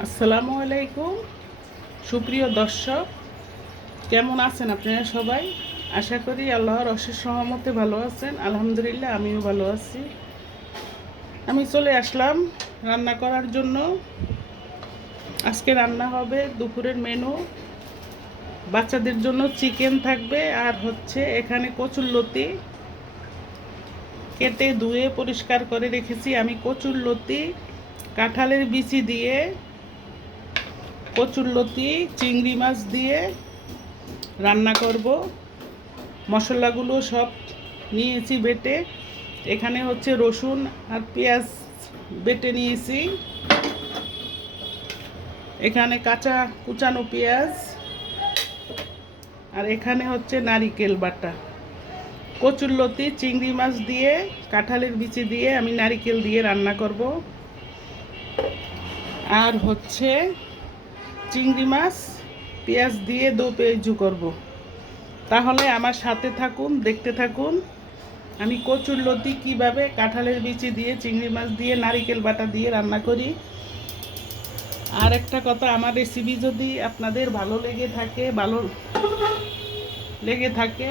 আসসালামু আলাইকুম সুপ্রিয় দর্শক, কেমন আছেন আপনারা সবাই? আশা করি আল্লাহর অশেষ রহমতে ভালো আছেন। আলহামদুলিল্লাহ, আমিও ভালো আছি। আমি চলে আসলাম রান্না করার জন্য। আজকে রান্না হবে দুপুরের মেনু। বাচ্চাদের জন্য চিকেন থাকবে, আর হচ্ছে এখানে কচুরলতি কেটে ধুয়ে পরিষ্কার করে রেখেছি। আমি কচুরলতি কাঁঠালের বিচি দিয়ে, কচুরলতি চিংড়ি মাছ দিয়ে রান্না করব। মশলাগুলো সব নিয়েছি বেটে। এখানে হচ্ছে রসুন আর পেঁয়াজ বেটে নিয়েছি। এখানে কাঁচা কুচানো পেঁয়াজ, আর এখানে হচ্ছে নারিকেল বাটা। কচুরলতি চিংড়ি মাছ দিয়ে, কাঁঠালের বিচি দিয়ে আমি নারিকেল দিয়ে রান্না করব। আর হচ্ছে চিংড়ি মাছ পেঁয়াজ দিয়ে দো পেঁয়াজু করব। তাহলে আমার সাথে থাকুন, দেখতে থাকুন আমি কচুরলতি কিভাবে কাঁঠালের বিচি দিয়ে, চিংড়ি মাছ দিয়ে, নারিকেল বাটা দিয়ে রান্না করি। আর একটা কথা, আমার রেসিপি যদি আপনাদের ভালো লেগে থাকে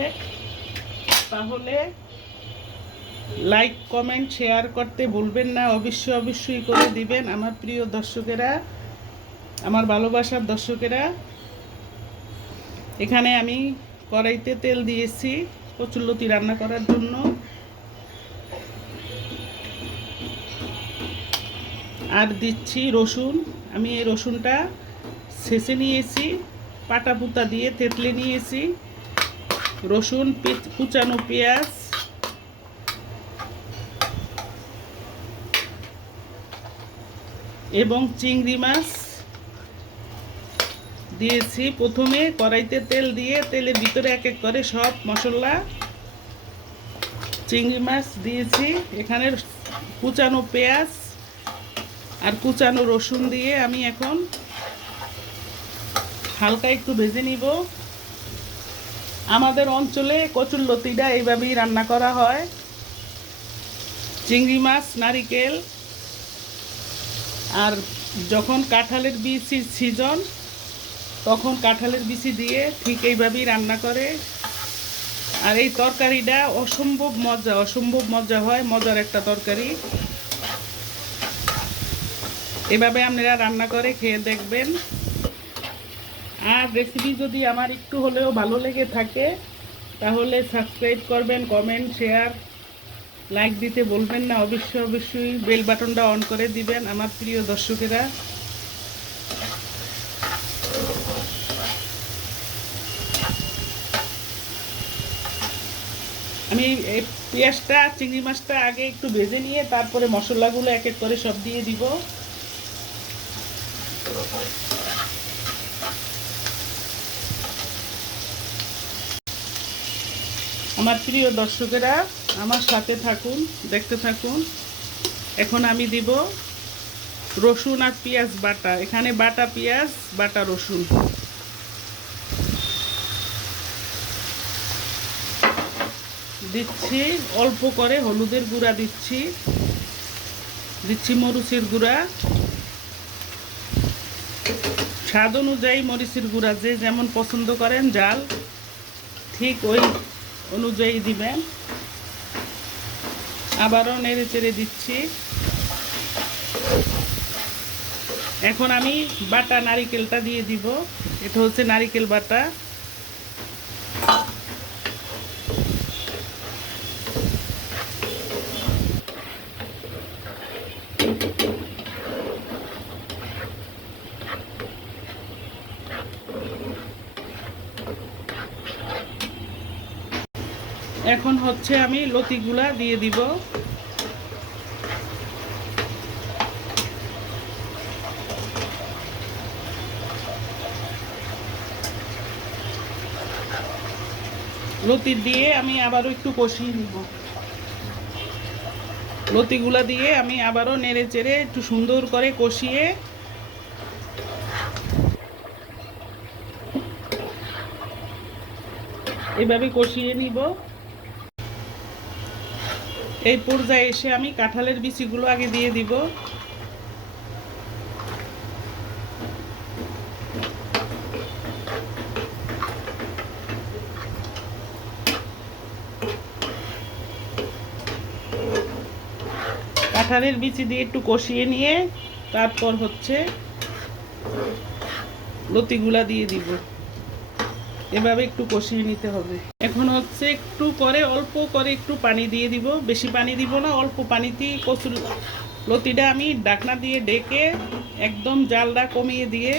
তাহলে লাইক কমেন্ট শেয়ার করতে ভুলবেন না। অবশ্যই করে দিবেন আমার প্রিয় দর্শকেরা, আমার ভালোবাসার দর্শকেরা। এখানে আমি কড়াইতে তেল দিয়েছি কচুরলতি রান্না করার জন্য। আর দিচ্ছি রসুন। আমি এই রসুনটা ছেঁচে নিয়েছি, পাটা পুতা দিয়ে থেতলে নিয়েছি। রসুন, কুচানো পেঁয়াজ, এবং চিংড়ি মাছ দিয়েছি। প্রথমে কড়াইতে তেল দিয়ে তেলের ভিতরে এক এক করে সব মশলা, চিংড়ি মাছ দিয়েছি। এখানে কুচানো পেঁয়াজ আর কুচানো রসুন দিয়ে আমি এখন হালকা একটু ভেজে নিব। আমাদের অঞ্চলে কচুরলতিটা এইভাবেই রান্না করা হয়। চিংড়ি মাছ, নারিকেল, আর যখন কাঁঠালের বিচির সিজন তখন কাঁঠালের বিচি দিয়ে ঠিক এইভাবেই রান্না করে। আর এই তরকারিটা অসম্ভব মজা হয়, মজার একটা তরকারি। এভাবে আপনারা রান্না করে খেয়ে দেখবেন। আর রেসিপি যদি আমার একটু হলেও ভালো লেগে থাকে তাহলে সাবস্ক্রাইব করবেন, কমেন্ট শেয়ার লাইক দিতে বলবেন না। অবশ্যই বেল বাটনটা অন করে দিবেন আমার প্রিয় দর্শকেরা। আমি এই পেঁয়াজটা, চিংড়ি মাছটা আগে একটু ভেজে নিয়ে তারপরে মশলাগুলো এক এক করে সব দিয়ে দিব। আমার প্রিয় দর্শকেরা, আমার সাথে থাকুন, দেখতে থাকুন। এখন আমি দিব রসুন আর পেঁয়াজ বাটা। এখানে বাটা পেঁয়াজ, বাটা রসুন দিচ্ছি। অল্প করে হলুদের গুঁড়া দিচ্ছি, মরিচের গুঁড়া, স্বাদ অনুযায়ী মরিচের গুঁড়া যে যেমন পছন্দ করেন ঝাল ঠিক ওই অনুযায়ী দিবেন। আবারও নেড়ে চেড়ে দিচ্ছি। এখন আমি বাটা নারিকেলটা দিয়ে দিব। এটা হচ্ছে নারিকেল বাটা। এখন হচ্ছে আমি লতিগুলা দিয়ে দিব। লতি দিয়ে আমি আবারও একটু কষিয়ে নিব। লতিগুলা দিয়ে আমি আবারও নেড়ে চেড়ে একটু সুন্দর করে কষিয়ে এভাবে কষিয়ে নিব। এই পর্যায়ে এসে আমি কাঁঠালের বিচিগুলো আগে দিয়ে দিব। কাঁঠালের বিচি দিয়ে একটু কষিয়ে নিয়ে তারপর হচ্ছে লতিগুলা দিয়ে দিব। এভাবে একটু কষিয়ে নিতে হবে। এখন হচ্ছে একটু করে অল্প করে একটু পানি দিয়ে দিব, বেশি পানি দিব না, অল্প পানিতেই কচুর লতিটা আমি ঢাকনা দিয়ে ঢেকে একদম জালটা কমিয়ে দিয়ে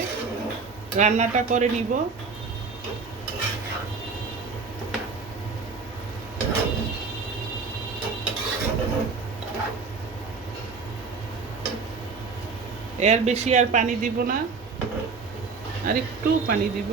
রান্নাটা করে নিব। এর বেশি আর পানি দিব না, আর একটু পানি দিব।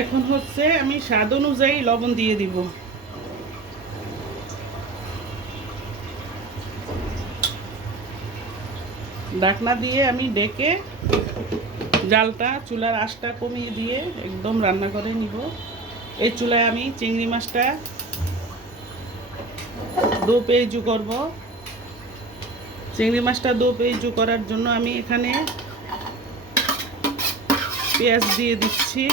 এখন হচ্ছে আমি স্বাদ অনুযায়ী লবণ দিয়ে দিব। ঢাকনা দিয়ে আমি ডেকে জালটা চুলার আঁচটা কমিয়ে দিয়ে একদম রান্না করে নিব। এই চুলায় আমি চিংড়ি মাছটা দো পেঁয়াজু করব। চিংড়ি মাছটা দো পেঁয়াজু করার জন্য আমি এখানে পেঁয়াজ দিয়ে দিচ্ছি।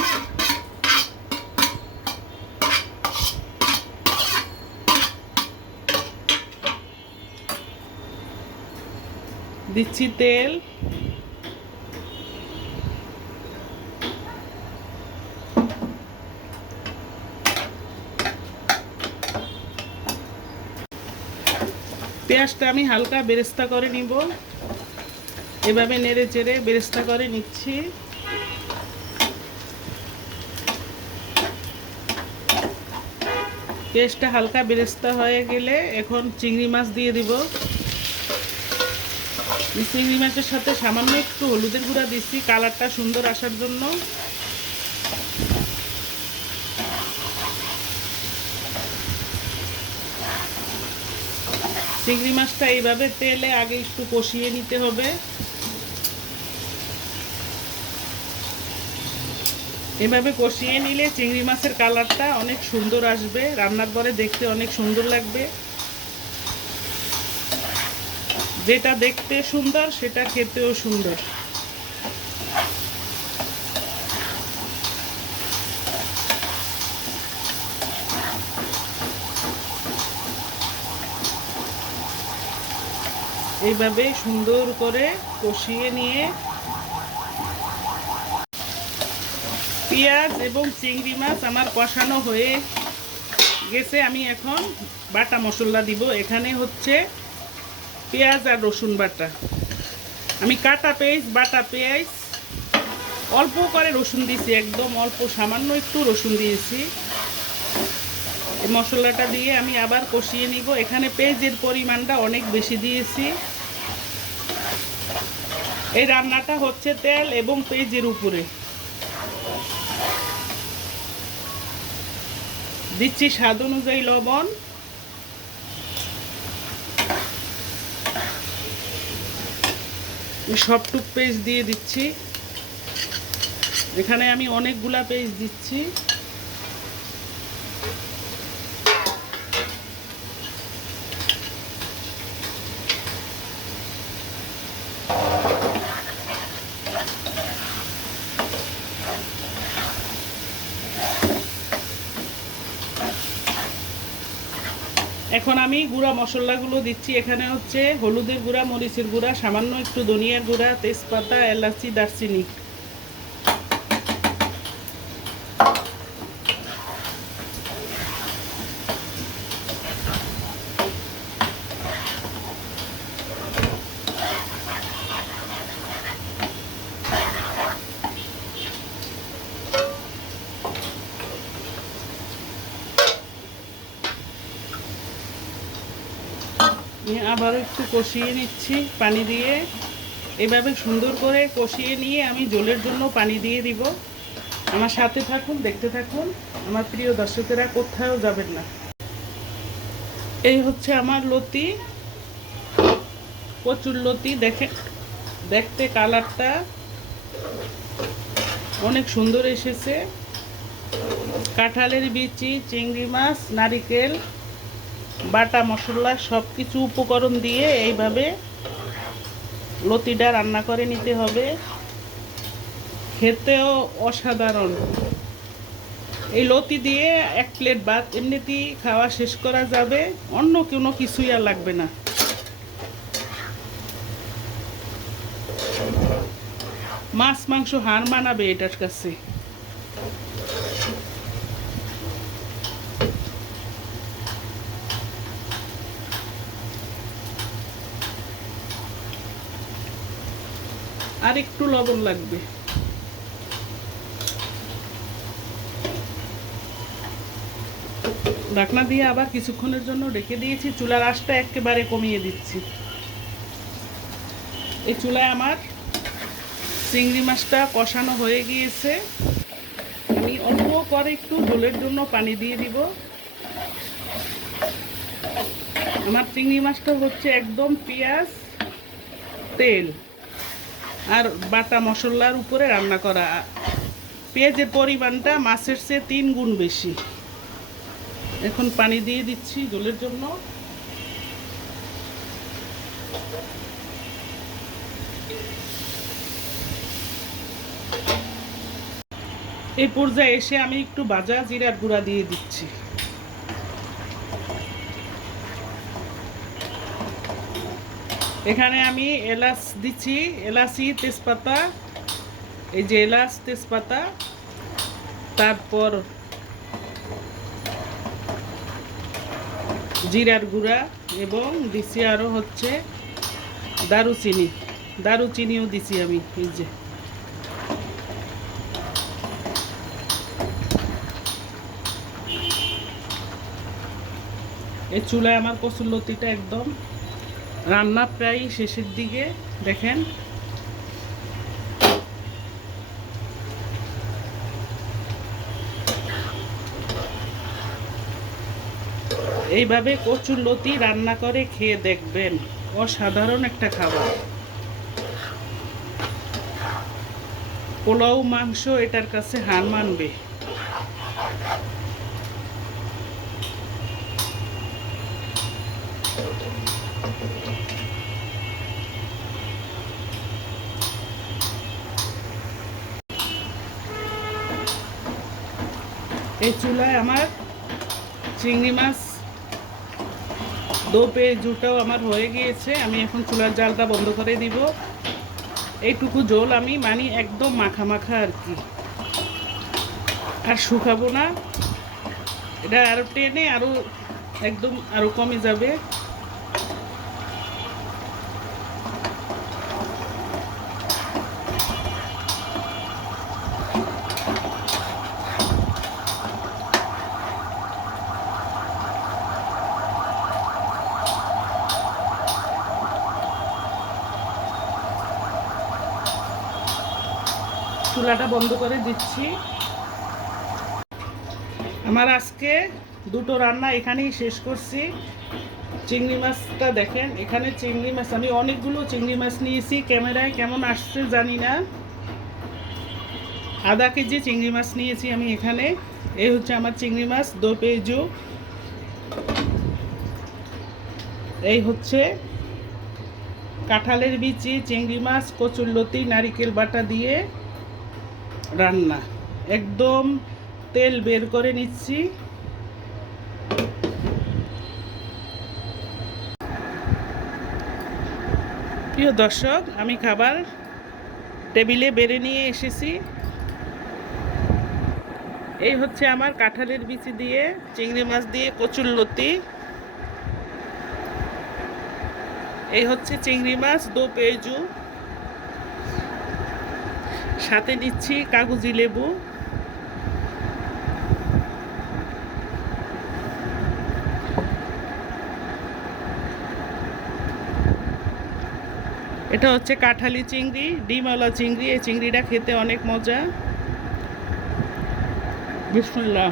দিচ্ছি তেল, পেঁয়াজটা আমি হালকা বেরেস্তা করে নিব। এভাবে নেড়ে চেড়ে বেরেস্তা করে নিচ্ছি। পেঁয়াজটা হালকা বেরেস্তা হয়ে গেলে এখন চিংড়ি মাছ দিয়ে দিব। চিংড়ি মাছের সাথে সামান্য একটু হলুদের গুঁড়া দিচ্ছি কালারটা সুন্দর আসার জন্য। চিংড়ি মাছটা এইভাবে তেলে আগে একটু কষিয়ে নিতে হবে। এভাবে কষিয়ে নিলে চিংড়ি মাছের কালারটা অনেক সুন্দর আসবে, রান্নার পরে দেখতে অনেক সুন্দর লাগবে। যেটা দেখতে সুন্দর সেটা খেতেও সুন্দর। এইভাবে সুন্দর করে কষিয়ে নিয়ে পেঁয়াজ এবং চিংড়ি মাছ আমার কষানো হয়ে গেছে। আমি এখন বাটা মশলা দিব। এখানে হচ্ছে পেঁয়াজ আর রসুন বাটা। আমি কাটা পেঁয়াজ, বাটা পেঁয়াজ, অল্প করে রসুন দিয়েছি, একদম অল্প সামান্য একটু রসুন দিয়েছি। এই মশলাটা দিয়ে আমি আবার কষিয়ে নিব। এখানে পেঁয়াজের পরিমাণটা অনেক বেশি দিয়েছি। এই রান্নাটা হচ্ছে তেল এবং পেঁয়াজের উপরে। দিচ্ছি স্বাদ অনুযায়ী লবণ। সবটুক পেস্ট দিয়ে দিচ্ছি। এখানে আমি অনেকগুলা পেস্ট দিচ্ছি। এখন আমি গুঁড়া মশলাগুলো দিচ্ছি। এখানে হচ্ছে হলুদের গুঁড়া, মরিচের গুঁড়া, সামান্য একটু ধনিয়ার গুঁড়া, তেজপাতা, এলাচি, দারচিনি। আবার একটু কষিয়ে নিচ্ছি পানি দিয়ে। এভাবে সুন্দর করে কষিয়ে নিয়ে আমি ঝোলের জন্য পানি দিয়ে দিব। আমার সাথে থাকুন, দেখতে থাকুন। আমার প্রিয় দর্শকেরা কোথাও যাবেন না। এই হচ্ছে আমার লতি, কচুর লতি। দেখতে কালারটা অনেক সুন্দর এসেছে। কাঁঠালের বিচি, চিংড়ি মাছ, নারিকেল, বাটা মশলা সব কিছু উপকরণ দিয়ে এইভাবে লতিটা রান্না করে নিতে হবে। খেতেও অসাধারণ। এই লতি দিয়ে 1 প্লেট ভাত এমনিতেই খাওয়া শেষ করা যাবে, অন্য কোনো কিছুই আর লাগবে না। মাছ মাংস হার মানাবে এটার কাছে। আর একটু লবণ লাগবে। ঢাকনা দিয়ে আবার কিছুক্ষণের জন্য রেখে দিয়েছি। চুলার আঁচটা একেবারে কমিয়ে দিচ্ছি। এই চুলায় আমার চিংড়ি মাছটা কষানো হয়ে গিয়েছে। আমি অল্প করে একটু ঝোলের জন্য পানি দিয়ে দিব। আমার চিংড়ি মাছটা হচ্ছে একদম পেঁয়াজ, তেল আর বাটা মশলার উপরে রান্না করা। পেঁয়াজের পরিমাণটা মাছের চেয়ে 3 গুণ বেশি। এখন পানি দিয়ে দিচ্ছি ঝোলের জন্য। এই পর্যায়ে এসে আমি একটু ভাজা জিরার গুঁড়া দিয়ে দিচ্ছি। এখানে আমি এলাচ দিচ্ছি, এলাচি, তেজপাতা, এই যে এলাচ তেজপাতা, তারপর জিরার গুঁড়া এবং দিচ্ছি আরও হচ্ছে দারুচিনিও দিছি আমি। এই যে এই চুলায় আমার কচুরলতিটা একদম রান্না প্রায় শেষের দিকে। দেখেন এইভাবে কচুরলতি রান্না করে খেয়ে দেখবেন, অসাধারণ একটা খাবার। পোলাও মাংস এটার কাছে হার মানবে। এই চুলায় আমার চিংড়ি মাছ দো পেঁয়াজুটাও আমার হয়ে গিয়েছে। আমি এখন চুলার জালটা বন্ধ করে দিব। এইটুকু ঝোল আমি মানি একদম মাখা মাখা আর কি, আর শুকাবো না। এটা আরও টেনে আরও একদম আরও কমে যাবে। চুলাটা বন্ধ করে দিচ্ছি। আমার আজকে দুটো রান্না এখানেই শেষ করছি। চিংড়ি মাছটা দেখেন, এখানে চিংড়ি মাছ আমি অনেকগুলো চিংড়ি মাছ নিয়েছি। ক্যামেরায় কেমন আসছে জানি না। আধা কেজি চিংড়ি মাছ নিয়েছি আমি এখানে। এই হচ্ছে আমার চিংড়ি মাছ দো পেঁয়াজু। এই হচ্ছে কাঁঠালের বিচি, চিংড়ি মাছ, কচুরলতি, নারিকেল বাটা দিয়ে রান্না। একদম তেল বের করে নিচ্ছি। প্রিয় দর্শক, আমি খাবার টেবিলে বেড়ে নিয়ে এসেছি। এই হচ্ছে আমার কাঁঠালের বিচি দিয়ে চিংড়ি মাছ দিয়ে কচুরলতি। এই হচ্ছে চিংড়ি মাছ দো পেঁয়াজু, সাথে নিচ্ছি কাগজি লেবু। এটা হচ্ছে কাঁঠালি চিংড়ি, ডিমওয়ালা চিংড়ি। এই চিংড়িটা খেতে অনেক মজা। বিসমিল্লাহ।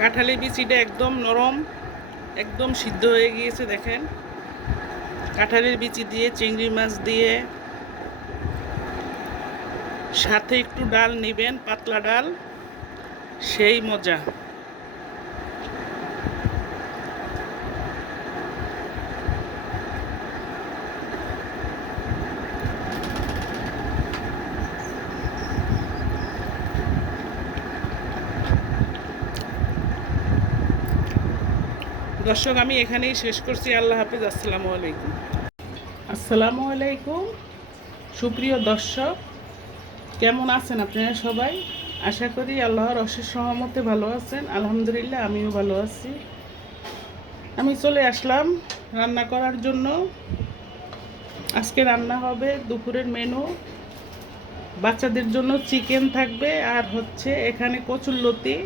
কাঁঠালের বিচিটা একদম নরম, একদম সিদ্ধ হয়ে গিয়েছে। দেখেন কাঁঠালের বিচি দিয়ে চিংড়ি মাছ দিয়ে সাথে একটু ডাল নেবেন, পাতলা ডাল, সেই মজা। দর্শক, আমি এখানেই শেষ করছি। আল্লাহ হাফিজ। আসসালামু আলাইকুম। আসসালামু আলাইকুম। সুপ্রিয় দর্শক, কেমন আছেন আপনারা সবাই? আশা করি আল্লাহর অশেষ রহমতে ভালো আছেন। আলহামদুলিল্লাহ, আমিও ভালো আছি। আমি চলে আসলাম রান্না করার জন্য। আজকে রান্না হবে দুপুরের মেনু। বাচ্চাদের জন্য চিকেন থাকবে, আর হচ্ছে এখানে কচুরলতি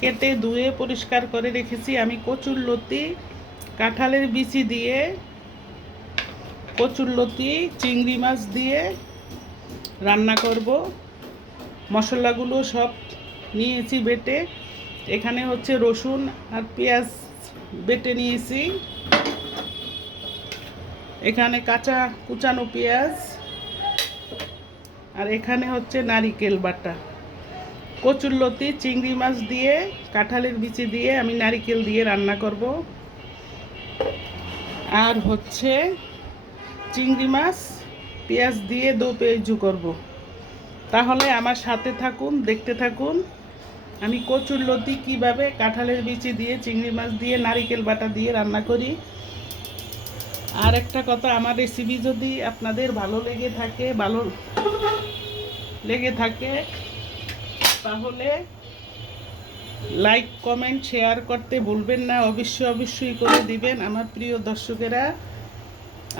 কেটে ধুয়ে পরিষ্কার করে রেখেছি। আমি কচুরলতি কাঁঠালের বিচি দিয়ে, কচুরলতি চিংড়ি মাছ দিয়ে রান্না করব। মশলাগুলো সব নিয়েছি বেটে। এখানে হচ্ছে রসুন আর পেঁয়াজ বেটে নিয়েছি। এখানে কাঁচা কুচানো পেঁয়াজ, আর এখানে হচ্ছে নারিকেল বাটা। কচুরলতি চিংড়ি মাছ দিয়ে, কাঁঠালের বিচি দিয়ে আমি নারিকেল দিয়ে রান্না করব। আর হচ্ছে চিংড়ি মাছ পেঁয়াজ দিয়ে দো পেঁয়াজু করব। তাহলে আমার সাথে থাকুন, দেখতে থাকুন আমি কচুরলতি কিভাবে কাঁঠালের বিচি দিয়ে, চিংড়ি মাছ দিয়ে, নারিকেল বাটা দিয়ে রান্না করি। আর একটা কথা, আমার রেসিপি যদি আপনাদের ভালো লেগে থাকে তাহলে লাইক, কমেন্ট, শেয়ার করতে ভুলবেন না। অবশ্যই করে দিবেন আমার প্রিয় দর্শকেরা,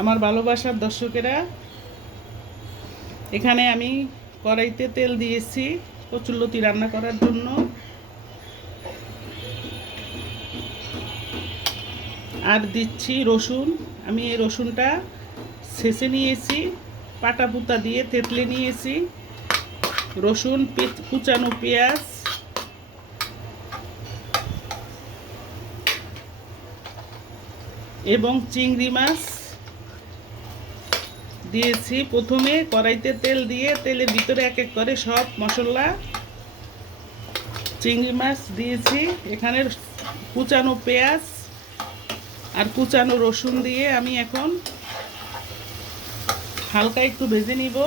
আমার ভালোবাসার দর্শকেরা। এখানে আমি কড়াইতে তেল দিয়েছি কচুরলতি রান্না করার জন্য। আর দিচ্ছি রসুন। আমি এই রসুনটা ছেঁচে নিয়েছি, পাটা পুতা দিয়ে থেতলে নিয়েছি। রসুন, কুচানো পেঁয়াজ, এবং চিংড়ি মাছ দিয়েছি। প্রথমে কড়াইতে তেল দিয়ে তেলের ভিতরে এক এক করে সব মশলা, চিংড়ি মাছ দিয়েছি। এখানে কুচানো পেঁয়াজ আর কুচানো রসুন দিয়ে আমি এখন হালকা একটু ভেজে নিব।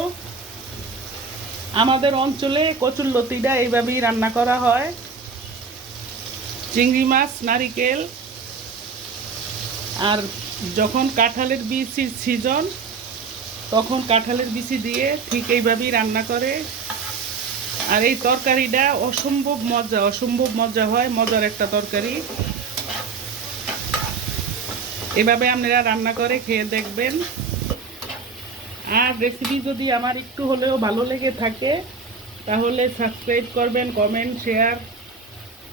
আমাদের অঞ্চলে কচুরলতিটা এইভাবেই রান্না করা হয়। চিংড়ি মাছ, নারিকেল, আর যখন কাঁঠালের বিচির সিজন তখন কাঁঠালের বিচি দিয়ে ঠিক এইভাবেই রান্না করে। আর এই তরকারিটা অসম্ভব মজা হয়, মজার একটা তরকারি। এভাবে আপনারা রান্না করে খেয়ে দেখবেন। আর রেসিপি যদি আমার একটু হলেও ভালো লেগে থাকে তাহলে সাবস্ক্রাইব করবেন, কমেন্ট, শেয়ার,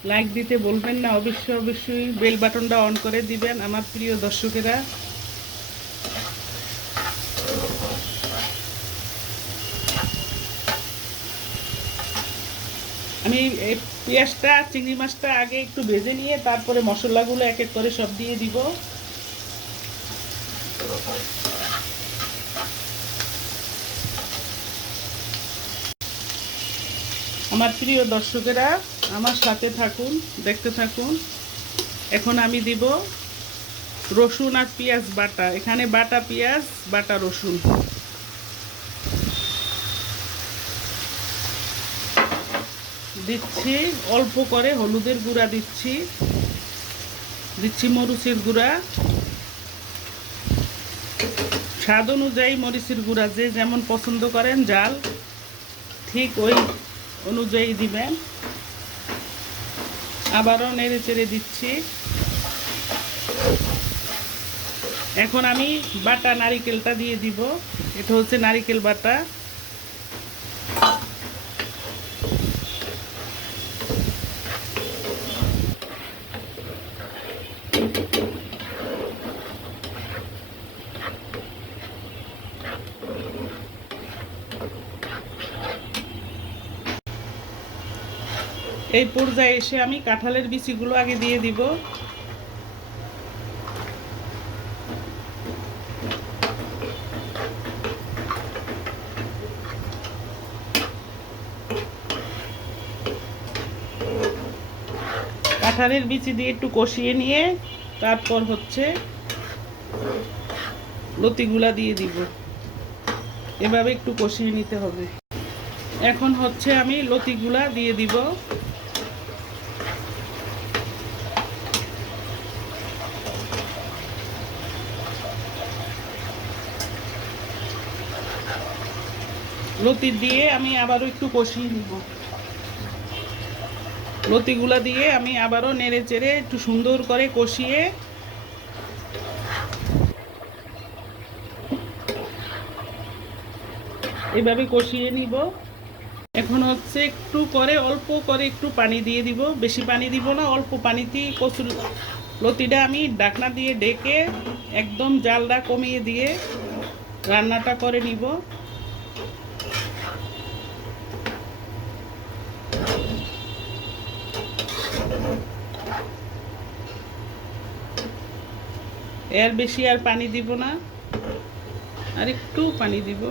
লাইক দিতে বলবেন না। অবশ্যই বেল বাটনটা অন করে দিবেন আমার প্রিয় দর্শকেরা। আমি এই পেঁয়াজটা, চিংড়ি মাছটা আগে একটু ভেজে নিয়ে তারপরে মশলাগুলো এক এক করে সব দিয়ে দিব। আমার প্রিয় দর্শকেরা, আমার সাথে থাকুন, দেখতে থাকুন। এখন আমি দিব রসুন আর পেঁয়াজ বাটা। এখানে বাটা পেঁয়াজ, বাটা রসুন দিচ্ছি। অল্প করে হলুদের গুঁড়া দিচ্ছি মরিচের গুঁড়া, স্বাদ অনুযায়ী মরিচের গুঁড়া যে যেমন পছন্দ করেন ঝাল ঠিক ওই অনুযায়ী দিবেন। আবারও নেড়ে চেড়ে দিচ্ছি। এখন আমি বাটা নারিকেলটা দিয়ে দিব। এটা হচ্ছে নারিকেল বাটা। এই পর্যায়ে এসে আমি কাঁঠালের বিচিগুলো আগে দিয়ে দিব। কাঁঠালের বিচি দিয়ে একটু কষিয়ে নিয়ে তারপর হচ্ছে লতিগুলা দিয়ে দিব। এভাবে একটু কষিয়ে নিতে হবে। এখন হচ্ছে আমি লতিগুলা দিয়ে দিব। লতি দিয়ে আমি আবারও একটু কষিয়ে নিব। লতিগুলা দিয়ে আমি আবারও নেড়ে চেড়ে একটু সুন্দর করে কষিয়ে এভাবে কষিয়ে নিব। এখন হচ্ছে একটু করে অল্প করে একটু পানি দিয়ে দিব, বেশি পানি দিব না, অল্প পানিতেই কচুর লতিটা আমি ঢাকনা দিয়ে ঢেকে একদম জালটা কমিয়ে দিয়ে রান্নাটা করে নিব। এর বেশি আর পানি দিব না, আর একটু পানি দিব।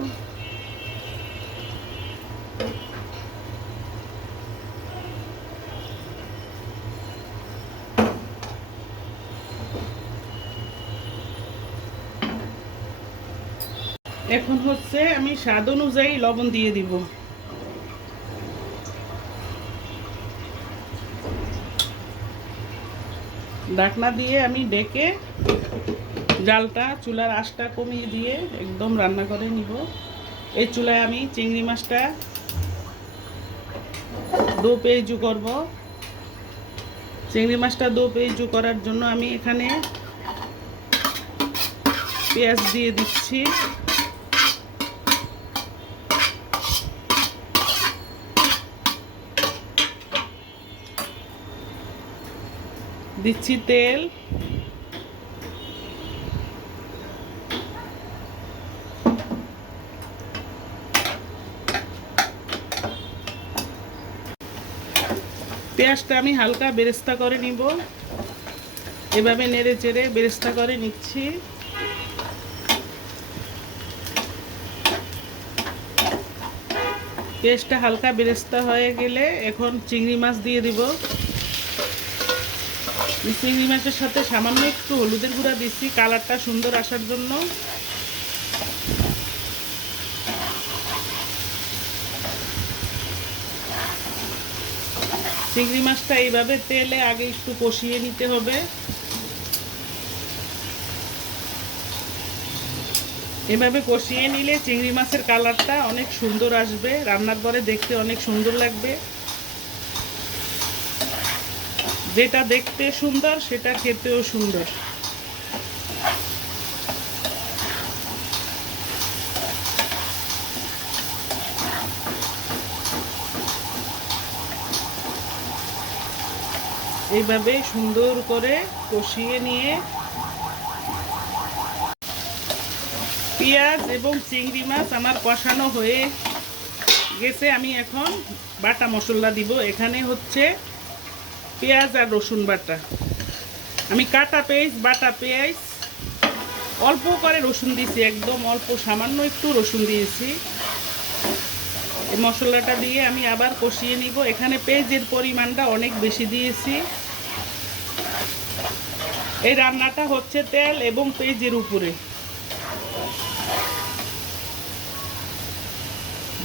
এখন হচ্ছে আমি স্বাদ অনুযায়ী লবণ দিয়ে দিব। ঢাকনা দিয়ে আমি ঢেকে জালটা চুলার আঁচটা কমিয়ে দিয়ে একদম রান্না করে নিব। এই চুলায় আমি চিংড়ি মাছটা দো পেঁয়াজু করব। চিংড়ি মাছটা দো পেঁয়াজু করার জন্য আমি এখানে পেঁয়াজ দিয়ে দিচ্ছি। দিচ্ছি তেল, পেঁয়াজটা আমি হালকা বেরেস্তা করে নিব। এভাবে নেড়ে চেড়ে বেরেস্তা করে নিচ্ছি। পেঁয়াজটা হালকা বেরেস্তা হয়ে গেলে এখন চিংড়ি মাছ দিয়ে দিব। চিংড়ি মাছের সাথে সামান্য একটু হলুদের গুঁড়া দিচ্ছি কালারটা সুন্দর আসার জন্য। চিংড়ি মাছটা এইভাবে তেলে আগে একটু কষিয়ে নিতে হবে। এভাবে কষিয়ে নিলে চিংড়ি মাছের কালারটা অনেক সুন্দর আসবে, রান্নার পরে দেখতে অনেক সুন্দর লাগবে। যেটা দেখতে সুন্দর সেটা খেতেও সুন্দর। এইভাবে সুন্দর করে কষিয়ে নিয়ে পেঁয়াজ এবং চিংড়ি মাছ আমার কষানো হয়ে গেছে। আমি এখন বাটা মশলা দিব। এখানে হচ্ছে পেঁয়াজ আর রসুন বাটা। আমি কাটা পেঁয়াজ, বাটা পেঁয়াজ, অল্প করে রসুন দিয়েছি, একদম অল্প সামান্য একটু রসুন দিয়েছি। এই মশলাটা দিয়ে আমি আবার কষিয়ে নিব। এখানে পেঁয়াজের পরিমাণটা অনেক বেশি দিয়েছি। এই রান্নাটা হচ্ছে তেল এবং পেঁয়াজের উপরে।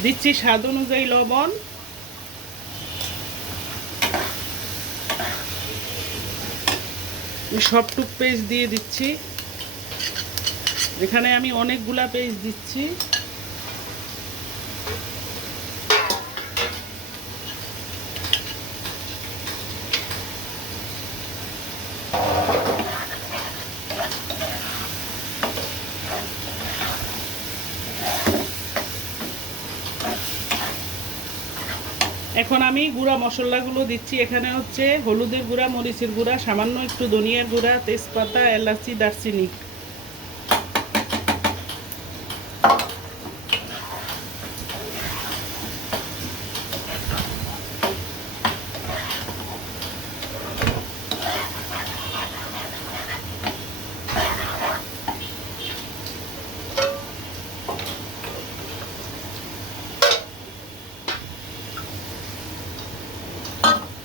দিচ্ছি স্বাদ অনুযায়ী লবণ। সবটুক পেস্ট দিয়ে দিচ্ছি। এখানে আমি অনেকগুলা পেস্ট দিচ্ছি। এখন আমি গুঁড়া মশলাগুলো দিচ্ছি। এখানে হচ্ছে হলুদের গুঁড়া, মরিচের গুঁড়া, সামান্য একটু ধনিয়ার গুঁড়া, তেজপাতা, এলাচি, দারচিনি।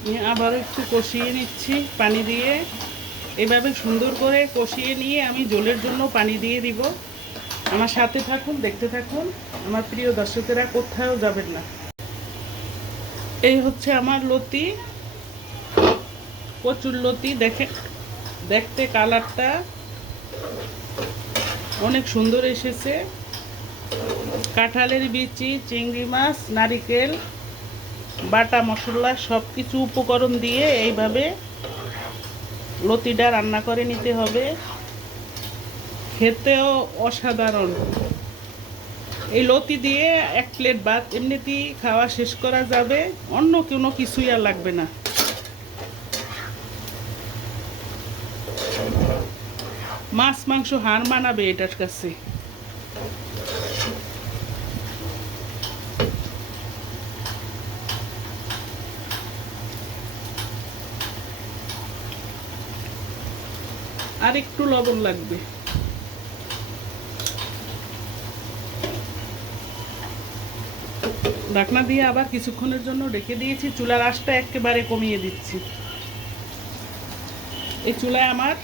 নিয়ে আবার একটু কষিয়ে নিচ্ছি পানি দিয়ে। এভাবে সুন্দর করে কষিয়ে নিয়ে আমি ঝোলের জন্য পানি দিয়ে দিব। আমার সাথে থাকুন, দেখতে থাকুন। আমার প্রিয় দর্শকেরা, কোথাও যাবেন না। এই হচ্ছে আমার লতি, কচুর লতি। দেখে দেখতে কালারটা অনেক সুন্দর এসেছে। কাঁঠালের বিচি, চিংড়ি মাছ, নারিকেল, বাটা মশলা সব কিছু উপকরণ দিয়ে এইভাবে লতিটা রান্না করে নিতে হবে। খেতেও অসাধারণ। এই লতি দিয়ে এক প্লেট ভাত এমনিতেই খাওয়া শেষ করা যাবে, অন্য কোনো কিছুই আর লাগবে না। মাছ মাংস হার মানাবে এটার কাছে। আর একটু লবণ লাগবে। ঢাকনা দিয়ে আবার কিছুক্ষণের জন্য রেখে দিয়েছি। চুলার আঁচটা একেবারে কমিয়ে দিচ্ছি। এই চুলায় আমার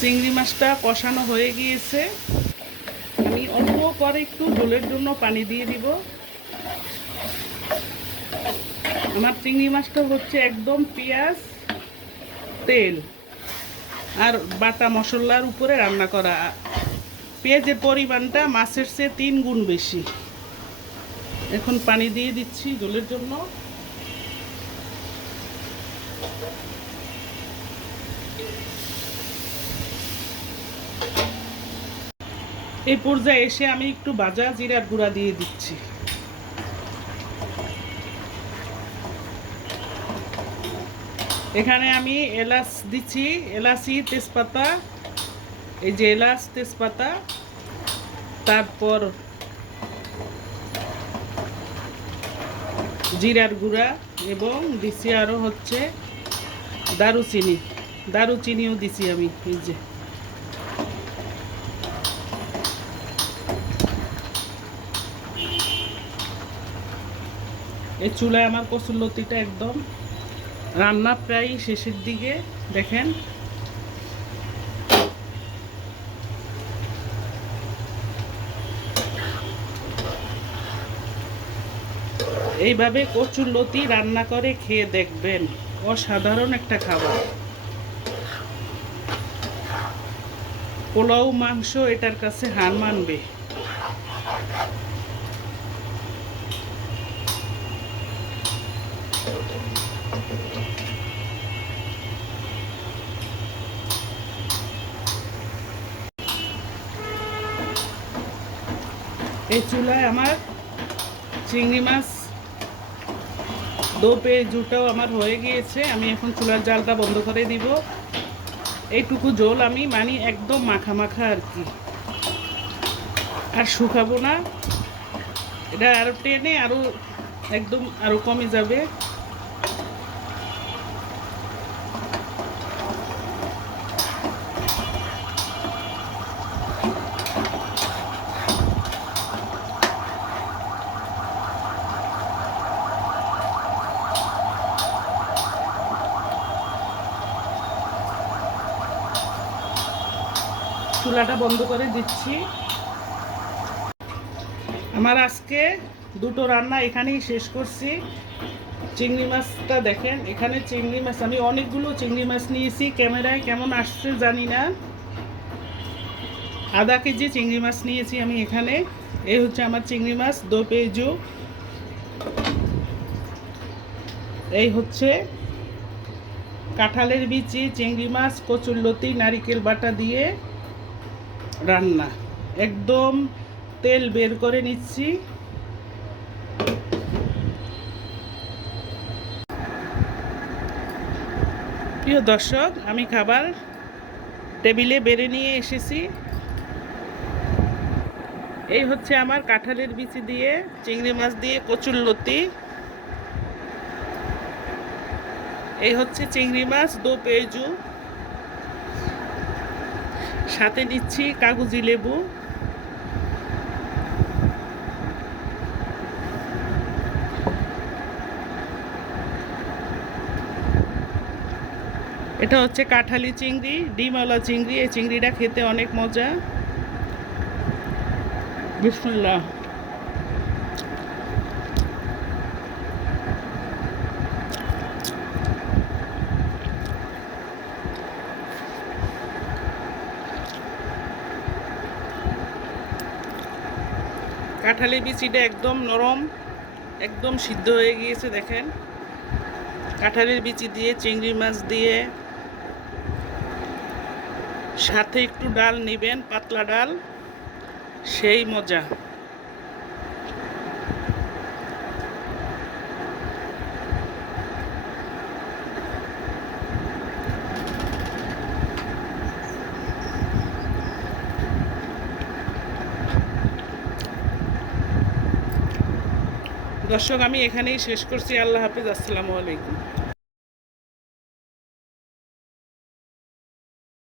চিংড়ি মাছটা কষানো হয়ে গিয়েছে। আমি অল্প করে একটু ঝোলের জন্য পানি দিয়ে দিব। আমার চিংড়ি মাছটা হচ্ছে একদম পেঁয়াজ, তেল আর বাটা মশলার উপরে রান্না করা। পেঁয়াজের পরিমাণটা মাছের চেয়ে 3 গুণ বেশি। এখন পানি দিয়ে দিচ্ছি ঝোলের জন্য। এই পর্যায়ে এসে আমি একটু ভাজা জিরার গুঁড়া দিয়ে দিচ্ছি। এখানে আমি এলাচ দিচ্ছি, এলাচি, তেজপাতা। এই যে এলাচ, তেজপাতা, তারপর জিরার গুঁড়া, এবং দিচ্ছি আরও হচ্ছে দারুচিনি। দারুচিনিও দিছি আমি। এই যে এই চুলায় আমার কচুর লতিটা একদম রান্না প্রায় শেষের দিকে। দেখেন এইভাবে কচুর লতি রান্না করে খেয়ে দেখবেন, অসাধারণ একটা খাবার। পোলাও, মাংস এটার কাছে হার মানবে। এই চুলায় আমার চিংড়ি মাছ দো পেঁয়াজুটাও আমার হয়ে গিয়েছে। আমি এখন চুলার জালটা বন্ধ করে দিব। এইটুকু ঝোল আমি মানে একদম মাখা মাখা আর কি, আর শুকাবো না। এটা আরও টেনে আরও একদম আরও কমে যাবে। চুলাটা বন্ধ করে দিচ্ছি। আমার আজকে দুটো রান্না এখানেই শেষ করছি। চিংড়ি মাছটা দেখেন, এখানে চিংড়ি মাছ আমি অনেকগুলো চিংড়ি মাছ নিয়েছি। ক্যামেরায় কেমন আসছে জানি না। আধা কেজি চিংড়ি মাছ নিয়েছি আমি এখানে। এই হচ্ছে আমার চিংড়ি মাছ দো পেঁয়াজু। এই হচ্ছে কাঁঠালের বিচি, চিংড়ি মাছ, কচুরলতি, নারিকেল বাটা দিয়ে রান্না। একদম তেল বের করে নিচ্ছি। প্রিয় দর্শক, আমি খাবার টেবিলে বেড়ে নিয়ে এসেছি। এই হচ্ছে আমার কাঁঠালের বিচি দিয়ে, চিংড়ি মাছ দিয়ে কচুরলতি। এই হচ্ছে চিংড়ি মাছ দো পেঁয়াজু, সাথে নিচ্ছি কাগজি লেবু। এটা হচ্ছে কাঁঠালি চিংড়ি, ডিমওয়ালা চিংড়ি। এই চিংড়িটা খেতে অনেক মজা। বিসমিল্লাহ। কাঁঠালের বিচিটা একদম নরম, একদম সিদ্ধ হয়ে গিয়েছে দেখেন। কাঁঠালের বিচি দিয়ে চিংড়ি মাছ দিয়ে সাথে একটু ডাল নেবেন, পাতলা ডাল, সেই মজা। দর্শক, আমি এখানেই শেষ করছি। আল্লাহ হাফিজ, আসসালামু আলাইকুম।